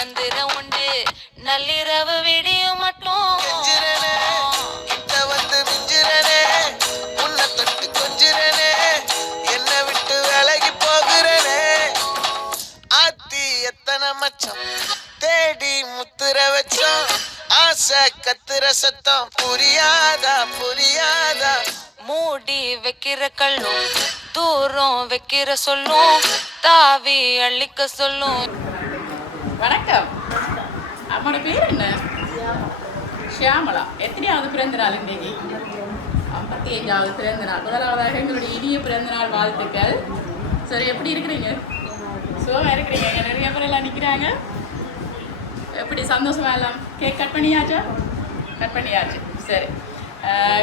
தந்திரம் உண்டு நள்ளிரவு விடியும் மட்டும் வந்து மிஞ்சிரனே உன்னை தொட்டு கொஞ்சிரனே என்ன விட்டு விலகி போகிறனே ஆத்தி எத்தனை மச்சம் தேடி முத்துற வச்சோம் ஆசை கத்துற சத்தம் புரியாதா புரியாதா மூடி வைக்கிற கல்லும் தூரம் வைக்கிற சொல்லும் தாவி அள்ளிக்க சொல்லும். வணக்கம். அம்மோட பேர் என்ன? ஷியாமலா. எத்தனையாவது பிறந்த நாள் இன்றைக்கு? 55வது பிறந்த நாள். முதலாவதாக எங்களுடைய இனிய பிறந்த நாள் வாழ்த்துக்கள். சரி, எப்படி இருக்கிறீங்க? சுகமாக இருக்கிறீங்க? நிறைய பேர் எல்லாம் நிற்கிறாங்க. எப்படி சந்தோஷமா எல்லாம்? கேக் கட் பண்ணியாச்சா? கட் பண்ணியாச்சு. சரி,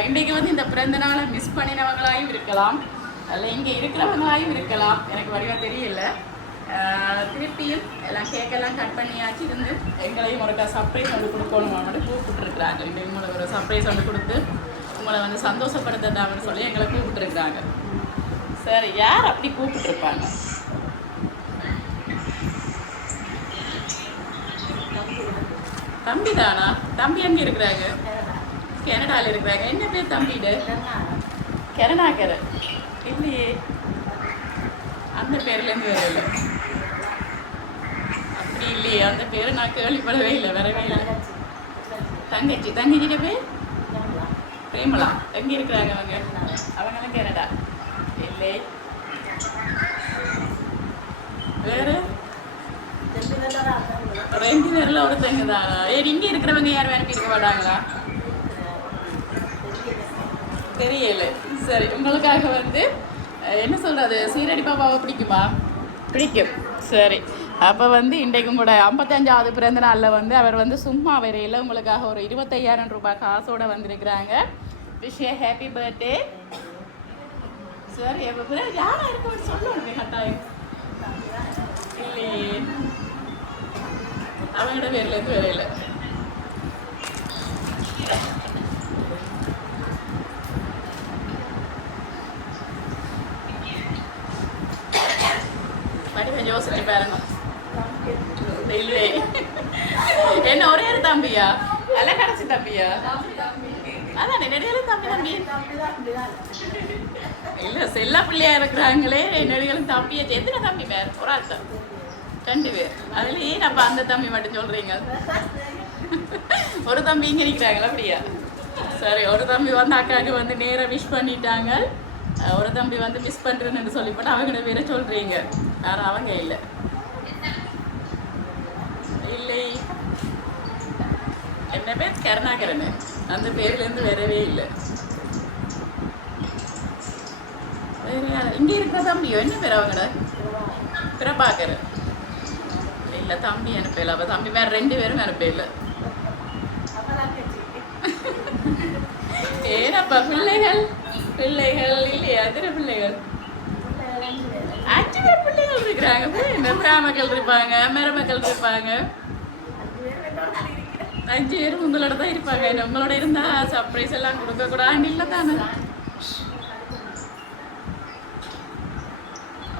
இன்றைக்கு வந்து இந்த பிறந்த நாளை மிஸ் பண்ணினவங்களாயும் இருக்கலாம், அல்ல இங்கே இருக்கிறவங்களாயும் இருக்கலாம், எனக்கு வடிவாக தெரியல. திருப்பியும் எல்லாம் கேக்கெல்லாம் கட் பண்ணியாச்சு. இருந்து எங்களையும் ஒரு சர்ப்ரைஸ் வந்து கொடுக்கணும் மட்டும் கூப்பிட்டுருக்குறாங்க. இன்றைக்கு உங்களுக்கு ஒரு சர்ப்ரைஸ் வந்து கொடுத்து உங்களை வந்து சந்தோஷப்படுத்தாமன்னு சொல்லி எங்களை கூப்பிட்டுருக்குறாங்க. சரி, யார் அப்படி கூப்பிட்டுருப்பாங்க? தம்பி தானா? தம்பி அங்கே இருக்கிறாங்க, கனடாவில் இருக்கிறாங்க. என்ன பேர் தம்பிடு? கருணாகர இல்லையே, அந்த பேர்லேருந்து வரல. அப்படி இல்லையே, அந்த பேரை நான் கேள்விப்படவே இல்லை, வரவே இல்லை. தங்கச்சி. தங்கச்சிட்ட பேர் பிரேமலா. எங்கே இருக்கிறாங்க அவங்க? அவங்கெல்லாம் கனடா இல்லை. வேறு 2 பேரில் ஒருத்தங்க தானா? இங்கே இருக்கிறவங்க யாரும் வேணும் இருக்க மாட்டாங்களா? தெரியல. சரி, உங்களுக்காக வந்து என்ன சொல்கிறது, சீரடி பாப்பாவை பிடிக்குமா? பிடிக்கும். சரி, அப்போ வந்து இன்றைக்கு கூட 55வது பிறந்த நாளில் வந்து அவர் வந்து சும்மா வரையில் உங்களுக்காக ஒரு 25,000 ரூபாய் காசோடு வந்திருக்கிறாங்க. Wish you happy birthday. சரி, எப்போ யாராக இருக்குன்னு சொல்லணும் கட்டாயம் இல்லையே, அவங்களோட பேர்லேருந்து வரையில. மறுபடியும் கொஞ்சம் யோசிச்சு பாருங்க. இல்லை, என்ன ஒரே ஒரு தம்பியா? எல்லாம் கடைசி தம்பியா? அதான் நெடிகளும் தம்பி. இல்லை, செல்லா பிள்ளையா இருக்கிறாங்களே, நெடிகளும் தம்பியா. எத்தனை தம்பி பேர்? ஒரு ஆள் தான், 2 பேர். அதுலேயே நம்ம அந்த தம்பி மட்டும் சொல்கிறீங்க. ஒரு தம்பி இங்கே இருக்கிறாங்களா? அப்படியா? சரி, ஒரு தம்பி வந்து அக்காவுக்கு வந்து நேராக விஷ் பண்ணிட்டாங்க. ஒரு தம்பி வந்து மிஸ் பண்ணுறேன்னு சொல்லிப்போட்டு அவங்கள்ட பேரை சொல்கிறீங்க. யாரும் அவங்க இல்லை. இல்லை, என்ன பேர்? கருணாகரன். அந்த பேர்லேருந்து வரவே இல்லை. வேறு யார் இங்கே இருக்கிற தம்பியோ? என்ன பேர் அவங்களோட? பிரபாகரன். இல்லை, தம்பி அனுப்பல. அப்போ தம்பி வேறு 2 பேரும் அனுப்பல. ஏனப்பா பிள்ளைகள் இல்லையா? எத்தனை பிள்ளைகள்? 5 பேர் பிள்ளைகள் இருக்கிறாங்க. மக்கள் இருப்பாங்க, மருமக்கள் இருப்பாங்க. 5 பேரும் உங்களோட தான் இருப்பாங்க. உங்களோட இருந்தால் சர்ப்ரைஸ் எல்லாம் கொடுக்கக்கூடாது இல்லை தானே?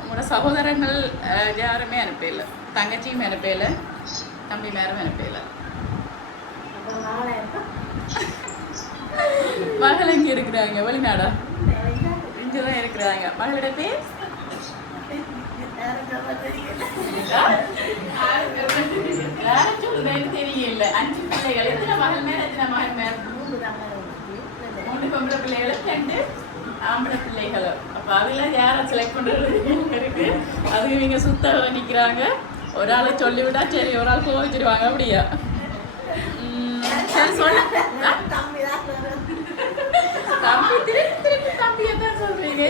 உங்களோட சகோதரங்கள் யாருமே அனுப்பல, தங்கச்சியும் அனுப்பல, தம்பி மேரும் அனுப்பல. மகள் எங்கே இருக்கிறாங்க? வெளிநாடா? இங்கே தான் இருக்கிறாங்க. மகளோட பேர் தெரியல. 5 பிள்ளைகள். எத்தனை மகள் மேல்? எத்தனை மகன் மேல்? 3 பொம்பளை பிள்ளைகளும் 2 ஆம்பளை பிள்ளைகளும். அப்போ அதெல்லாம் யாரை செலக்ட் பண்ணுறது இருக்கு. அதுக்கு இவங்க சுத்த நிற்கிறாங்க. ஒரு ஆளை சொல்லிவிட்டா சரி, ஒரு ஆள் கோவிச்சிருவாங்க. அப்படியா? சரி, சொல்ல தம்பி. திருப்பி தம்பியை தான் சொல்றீங்க.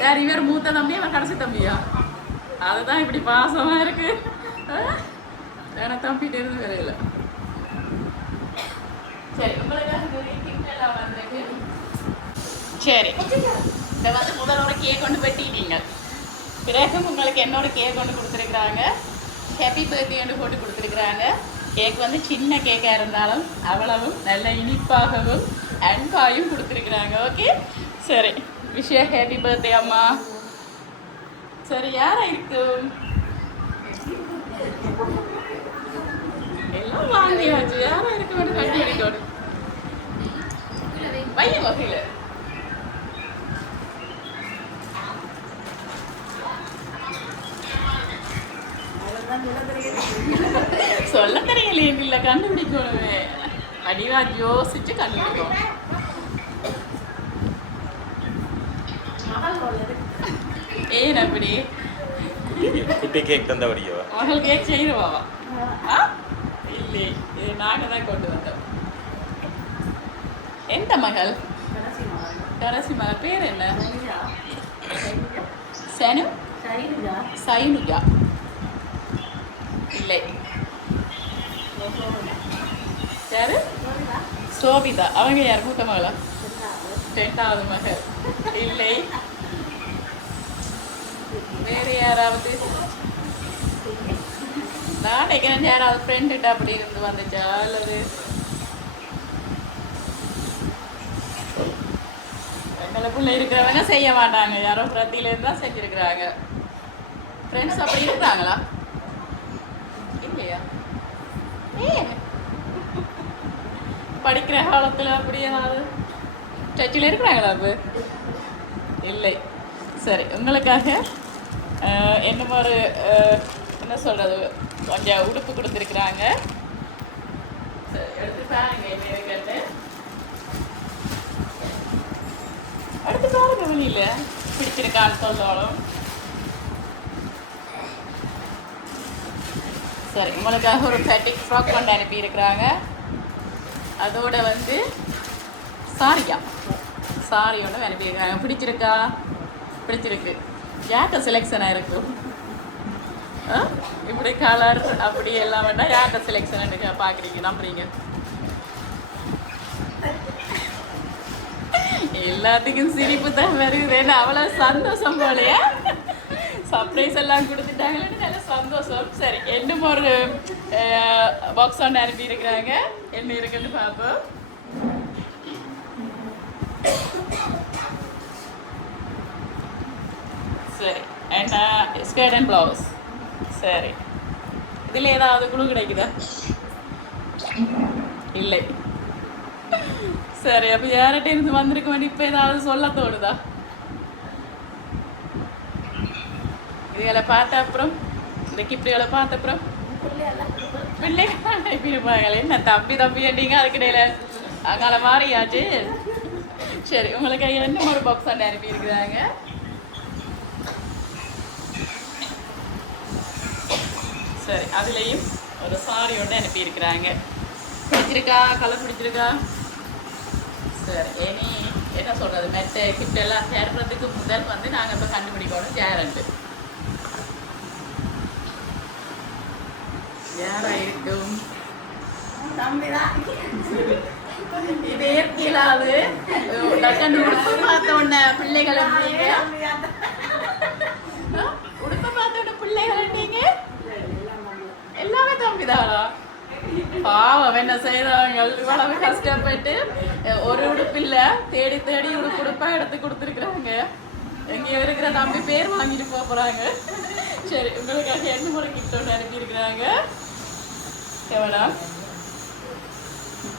சரி, இவர் மூத்த தம்பி, அவன் கடைசி தம்பியா? அதுதான் இப்படி பாசமா இருக்கு. வேணா தம்பிட்டு இருந்து வரையில. சரி, உங்களுக்காக வந்திருக்கு. சரி, இதை வந்து முதல்ல ஒரு கேக் கொண்டு வெட்டிட்டீங்க. பிறகு உங்களுக்கு என்னோட கேக் கொண்டு கொடுத்துருக்குறாங்க. ஹாப்பி பர்த்டேன்னு போட்டு கொடுத்துருக்குறாங்க. கேக் வந்து சின்ன கேக்காக இருந்தாலும் அவ்வளவும் நல்ல இனிப்பாகவும் அன்பாயும் கொடுத்துருக்குறாங்க. ஓகே, சரி, விஷயம் ஹாப்பி பர்த்டே அம்மா. சரி, யாரா இருக்கும்? சொல்ல தெரியலையே இல்லை கண்டுபிடிக்கணுமே அடிவா யோசிச்சு கண்டுபிடிக்கணும் ஏன் அப்படி குட்டி கேக் தந்தபடியோ மகள் கேக் செய்யணுமாவா இல்லை இது நாங்கள் தான் கொண்டு வந்தோம் எந்த மகள் கடைசி மகள் பேர் என்ன சனு சைனுஜா இல்லை யாரு சோபிதா அவங்க யார் மூத்த மகளா 10வது மகள் இல்லை வேறு யாராவது நான் நினைக்கிறேன் யாராவது ஃப்ரெண்டுகிட்ட அப்படி இருந்து வந்துச்சா அல்லது எங்களுக்குள்ள இருக்கிறவங்க செய்ய மாட்டாங்க யாரோ பிரத்தியிலேருந்து தான் செஞ்சுருக்குறாங்க ஃப்ரெண்ட்ஸ் அப்படி இருக்கிறாங்களா இல்லையா படிக்கிற காலத்தில் அப்படி ஏதாவது டச்சில் இருக்கிறாங்களா அப்போ இல்லை சரி உங்களுக்காக என்னமோ ஒரு என்ன சொல்கிறது கொஞ்சம் உடுப்பு கொடுத்துருக்குறாங்க எடுத்து பாருங்க என்ன இருக்குன்னு அடுத்து பாருங்க வெளியில் பிடிச்சிருக்கான்னு சொல்லணும் சரி உங்களுக்காக ஒரு ஃபேட்டிக் ஃப்ராக் கொண்டு அனுப்பி இருக்கிறாங்க அதோட வந்து சாரி ஒன்று அனுப்பியிருக்காங்க பிடிச்சிருக்கா பிடிச்சிருக்கு யார்கிட்ட செலெக்ஷனாக இருக்கும் இப்படி கலர் அப்படி எல்லாம் வேண்டாம் யார்கிட்ட செலெக்ஷன் பார்க்குறீங்க நம்புறீங்க எல்லாத்துக்கும் சிரிப்பு தான் வருது ஏன்னா அவ்வளோ சந்தோஷம் போலையா சர்ப்ரைஸ் எல்லாம் கொடுத்துட்டாங்களேன்னு நல்ல சந்தோஷம் சரி இன்னும் ஒரு பாக்ஸ் ஒன்று அனுப்பி இருக்கிறாங்க என்ன இருக்குன்னு பார்ப்போம் சரி என்ன ஸ்கர்ட் அண்ட் ப்ளவுஸ் சரி இதில் ஏதாவது குழு கிடைக்குதா இல்லை சரி அப்போ யார்கிட்ட இருந்து வந்திருக்க வேண்டிய இப்போ ஏதாவது சொல்ல தோணுதா இதுகளை பார்த்த அப்புறம் இந்த கிப்டிகளை பார்த்த அப்புறம் பிள்ளைகள் அனுப்பியிருப்பாங்களே என்ன தம்பி ஏண்டிங்க அதுக்கிடையில அங்கால மாறியாச்சு சரி உங்களுக்கு என்ன ஒரு பாக்ஸ் அண்ட் அனுப்பியிருக்கிறாங்க சரி அதுலேயும் ஒரு சாரி ஒன்று அனுப்பியிருக்கிறாங்க பிடிச்சிருக்கா கலர் பிடிச்சிருக்கா சரி இனி என்ன சொல்கிறது மெத்த கிட்டெல்லாம் சேர்றதுக்கு முதல் வந்து நாங்கள் இப்போ கண்டுபிடிக்கணும் சேரண்டு யாரா இருக்கும் இது இயற்கையிலாது உடுப்பு பார்த்த உடனே பிள்ளைகளை உடுப்பை பார்த்த உடனே பிள்ளைகளை நீங்க எல்லாமே தம்பிதானா பாவம் என்ன செய்தவங்க இவ்வளவு கஷ்டப்பட்டு ஒரு உடுப்பில்ல தேடி தேடி உடுப்பா எடுத்து கொடுத்துருக்குறாங்க எங்கேயோ இருக்கிற தம்பி பேர் வாங்கிட்டு போகிறாங்க சரி உங்களுக்காக என்ன முறை கிஃப்ட் ஒன்று அனுப்பியிருக்கிறாங்க எவ்வளோ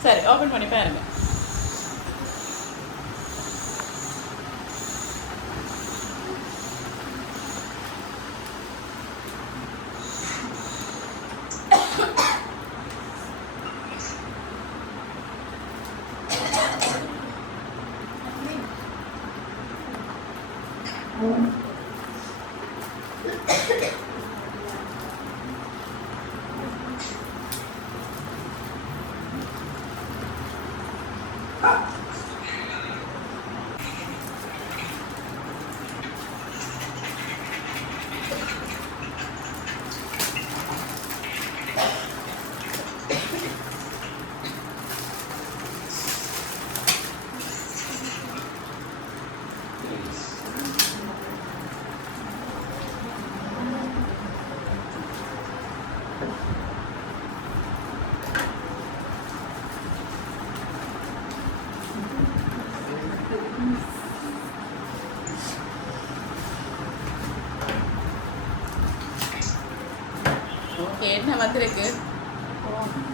சரி ஓப்பன் பண்ணி பாருங்க ஓகே என்ன வந்திருக்கு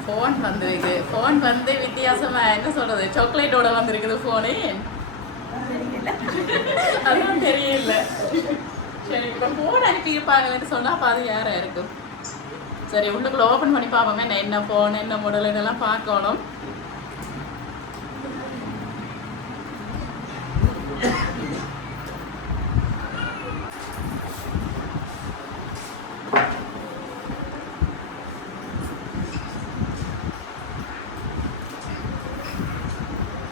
ஃபோன் வந்திருக்கு ஃபோன் வந்து வித்தியாசமாக என்ன சொல்கிறது சாக்லேட்டோட வந்திருக்குது ஃபோனு அதுவும் தெரியல சரி இப்போ ஃபோன் அனுப்பியிருப்பாங்கன்னு சொன்னால் அப்போ அது யாராக இருக்கும் சரி உள்ளுக்குள்ள ஓப்பன் பண்ணி பார்ப்போமே என்ன ஃபோன் என்ன மாடல் இதெல்லாம் பார்க்கணும்.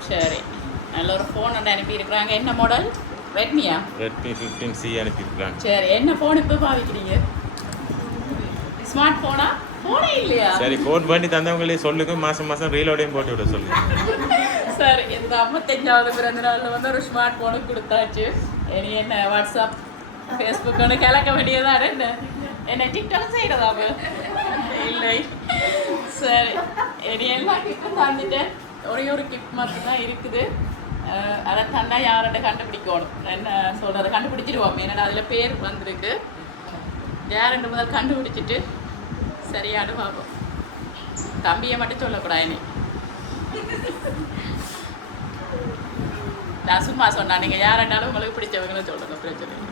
சரி நல்ல ஒரு ஃபோன் ஒன்று அனுப்பியிருக்கிறாங்க. என்ன மாடல்? ரெட்மியா? ரெட்மி 15C அனுப்பியிருக்காங்க. சரி என்ன ஃபோன் இப்போ பாவிக்கிறீங்க? ஸ்மார்ட் ஃபோனா? ஃபோனே இல்லையா? சரி ஃபோன் பண்ணி தந்தவங்களே சொல்லுங்க, மாதம் மாதம் ரீலோடையும் போட்டு விட சொல்லுங்க. சரி இந்த 55வது பிறந்த நாளில் வந்து ஒரு ஸ்மார்ட் ஃபோனு கொடுத்தாச்சு. இனி என்ன வாட்ஸ்அப் ஃபேஸ்புக் ஒன்று கலக்க வேண்டியதான். என்ன டிக்டாக் செய்கிறதாம இல்லை. சரி இனி எல்லாம் கிஃப்ட்டும் தந்துட்டேன். ஒரே ஒரு கிஃப்ட் மட்டும்தான் இருக்குது. அதை தந்தா யார்கிட்ட கண்டுபிடிக்கணும். என்ன சொல்கிறது, கண்டுபிடிச்சிடுவோம். ஏன்னா அதில் பேர் வந்திருக்கு. யாருன்ற முதல் கண்டுபிடிச்சிட்டு சரியானு பார்ப்போம். தம்பியை மட்டும் சொல்லக்கூடாது. இனி நான் சும்மா சொன்னேன், நீங்கள் யாருன்னாலும் உங்களுக்கு பிடிச்சவங்களும் சொல்லுங்க, பிரச்சனை இல்லை.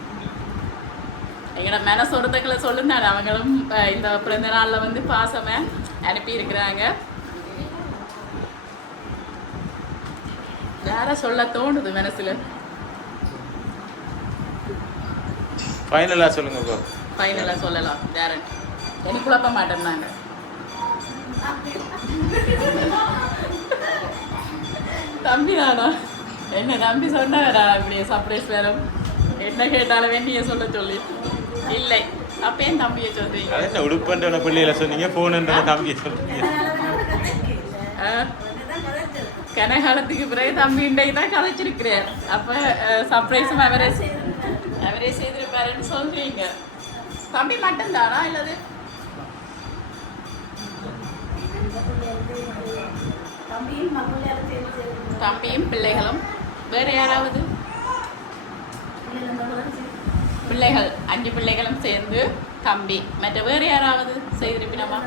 எங்களோட மனசொருத்தங்களை சொல்லுனாரு. அவங்களும் இந்த பிறந்த நாளில் வந்து பாசமாக அனுப்பியிருக்கிறாங்க. யாரை சொல்ல தோணுது மனசுல? ஃபைனலாக சொல்லுங்க ப்ரோ. ஃபைனலாக சொல்லலாம். கேரண்ட் எனக்கு குழப்ப மாட்டேன். நாங்கள் தம்பி தானா? என்ன தம்பி சொன்னாரா இப்படி சர்ப்ரைஸ் வேறும் என்ன கேட்டாலும் வேண்டிய சொல்ல சொல்லி இல்லை. அப்பயும் தம்பியை சொல்றீங்க. அது என்ன உடுப்பன்ற பிள்ளையில சொன்னீங்க, ஃபோனுன்ற தம்பியை சொல்றீங்க. கனகாலத்துக்கு பிறகு தம்பி இன்றைக்கு தான் கதைச்சிருக்கிறார். அப்போ சர்ப்ரைஸும் அவரே செய்திருப்பாருன்னு சொல்றீங்க. தம்பி மட்டும்தானா இல்லது? தம்பியும் பிள்ளைகளும் வேற யாராவது? பிள்ளைகள் 5 பிள்ளைகளும் சேர்ந்து தம்பி மற்ற வேறு யாராவது செய்திருப்பினமா?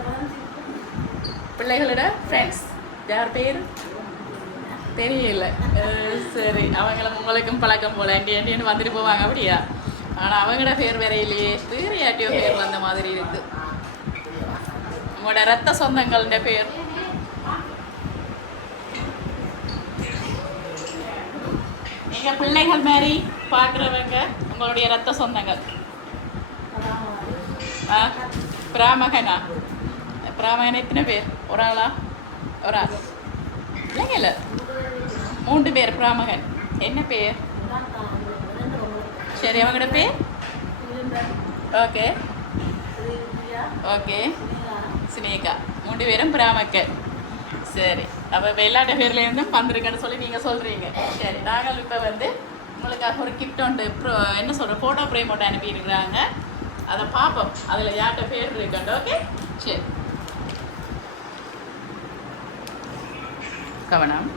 பிள்ளைகளோட ஃப்ரெண்ட்ஸ் யார் பேர் தெரியல. சரி அவங்களும் உங்களுக்கும் பழக்கம் போல ஆண்டின்னு வந்துட்டு போவாங்க அப்படியா? ஆனால் அவங்களோட பேர் வேற இல்லையே, வேறு யார்ட்டையோ பேர் வந்த மாதிரி இருக்கு. உங்களோட ரத்த சொந்தங்களோட பேர் நீங்க பிள்ளைகள் மாதிரி பார்க்குறவங்க உங்களுடைய ரத்த சொந்தங்கள். பிராமகனா? பிராமகன் எத்தனை பேர்? ஒரு ஆளா? ஒரு ஆள் இல்லைங்க, இல்லை 3 பேர் பிராமகன். என்ன பேர்? சரி அவங்களோட பேர்? Okay okay Sneha. 3 பேரும் பிராமக்கன். சரி அப்போ எல்லாட்ட பேர்லேருந்தும் வந்திருக்கேன்னு சொல்லி நீங்கள் சொல்கிறீங்க. சரி நாங்கள் இப்போ வந்து உங்களுக்காக ஒரு கிஃப்ட் ஒன்று என்ன சொல்கிற ஃபோட்டோ ஃப்ரேம் ஒன்று அனுப்பியிருக்கிறாங்க. அதை பார்ப்போம் அதில் யார்கிட்ட பேர் இருக்குண்டு. ஓகே சரி கவனம்.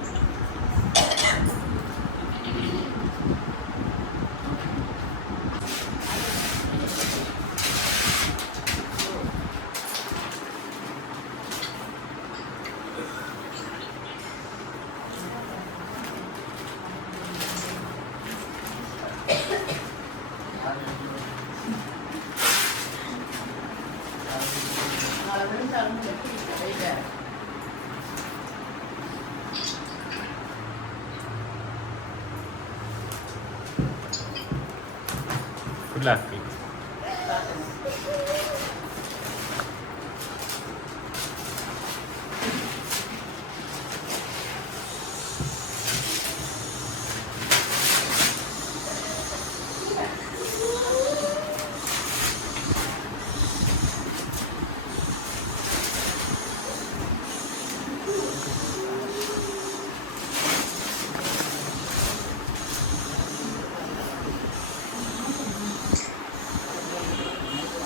Good luck.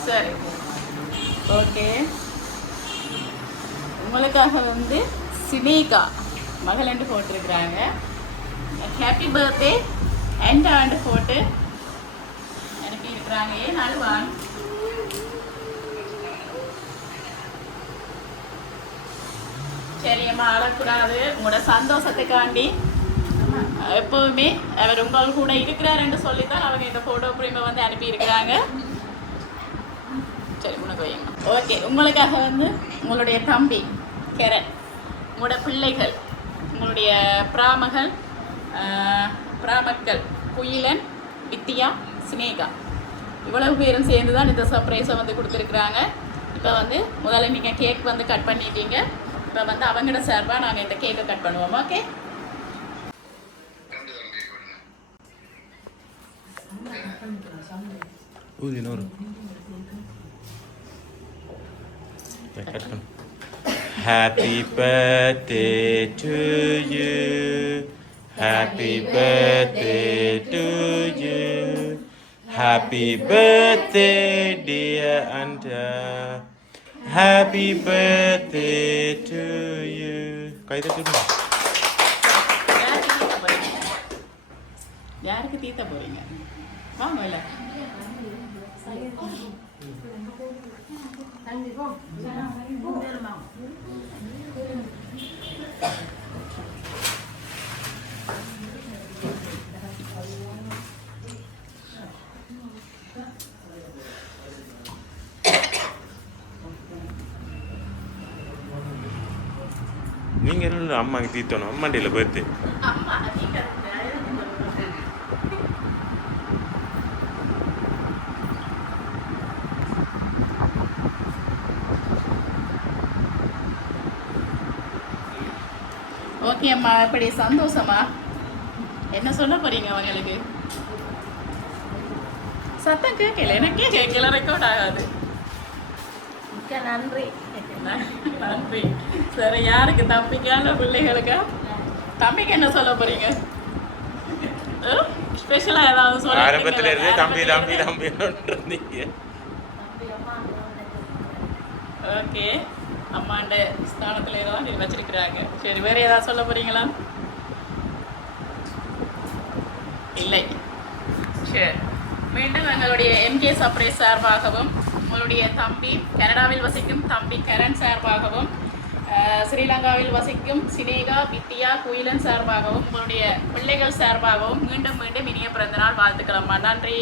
சரி ஓகே உங்களுக்காக வந்து சினேகா மகளண்டு போட்டிருக்கிறாங்க. ஹாப்பி பர்த்டே எண்ட் ஆண்டு போட்டு அனுப்பியிருக்கிறாங்க. ஏன் அழுவான்? சரியம்மா அழக்கூடாது. உங்களோட சந்தோஷத்துக்காண்டி எப்போவுமே அவர் உங்கள் கூட இருக்கிறாருன்னு சொல்லித்தான் அவங்க இந்த ஃபோட்டோ ஃப்ரேமை வந்து அனுப்பியிருக்கிறாங்க. சரி உனக்கு வைங்க. ஓகே, உங்களுக்காக வந்து உங்களுடைய தம்பி கரண், உங்களோட பிள்ளைகள், உங்களுடைய பிராமகள், பிராமக்கள் குயிலன், வித்தியா, சினேகா, இவ்வளவு பேரும் சேர்ந்து தான் இந்த சர்ப்ரைஸை வந்து கொடுத்துருக்குறாங்க. இப்போ வந்து முதல்ல நீங்கள் கேக் வந்து கட் பண்ணிட்டீங்க. இப்போ வந்து அவங்களோட சார்பாக நாங்கள் இந்த கேக்கை கட் பண்ணுவோம். Okay, Happy birthday to you. Happy birthday to you. Happy birthday dear Anta. Happy birthday to you. கை தட்டுங்க. யாருக்கு தீத்த போறீங்க? வாங்க இல்ல. நீங்கள் எல்லாம் அம்மாக்கு தீத்தணும். அம்மாண்டியில் பர்த்டே. அம்மா நீங்க ஓகே அம்மா, இப்படி சந்தோஷமா என்ன சொல்ல போறீங்க அவங்களுக்கு? சத்தம் கேட்கல, எனக்கே கேட்கல, ரெக்கார்ட் ஆகாது. நன்றி. நன்றி. சரி, யாருக்கு? தம்பிக்கா இல்லை பிள்ளைகளுக்கா? தம்பிக்கு என்ன சொல்ல போறீங்க? ஸ்பெஷலாக ஏதாவது சொல்ல? ஆரம்பத்தில் இருந்து தம்பி தம்பி தம்பி இருந்தீங்க. ஓகே, அம்மாண்ட ஸ்தானத்தில் ஏதாவது நீ வச்சிருக்கிறாங்க. சரி, வேற ஏதாவது சொல்ல போறீங்களா? இல்லை. சரி, மீண்டும் எங்களுடைய எம்கே சர்ப்ரைஸ் சார்பாகவும், உங்களுடைய தம்பி கனடாவில் வசிக்கும் தம்பி கரண் சார்பாகவும், ஸ்ரீலங்காவில் வசிக்கும் சினேகா, வித்தியா, குயிலன் சார்பாகவும், உங்களுடைய பிள்ளைகள் சார்பாகவும் மீண்டும் மீண்டும் இனிய பிறந்தநாள் வாழ்த்துக்களம்மா. நன்றி.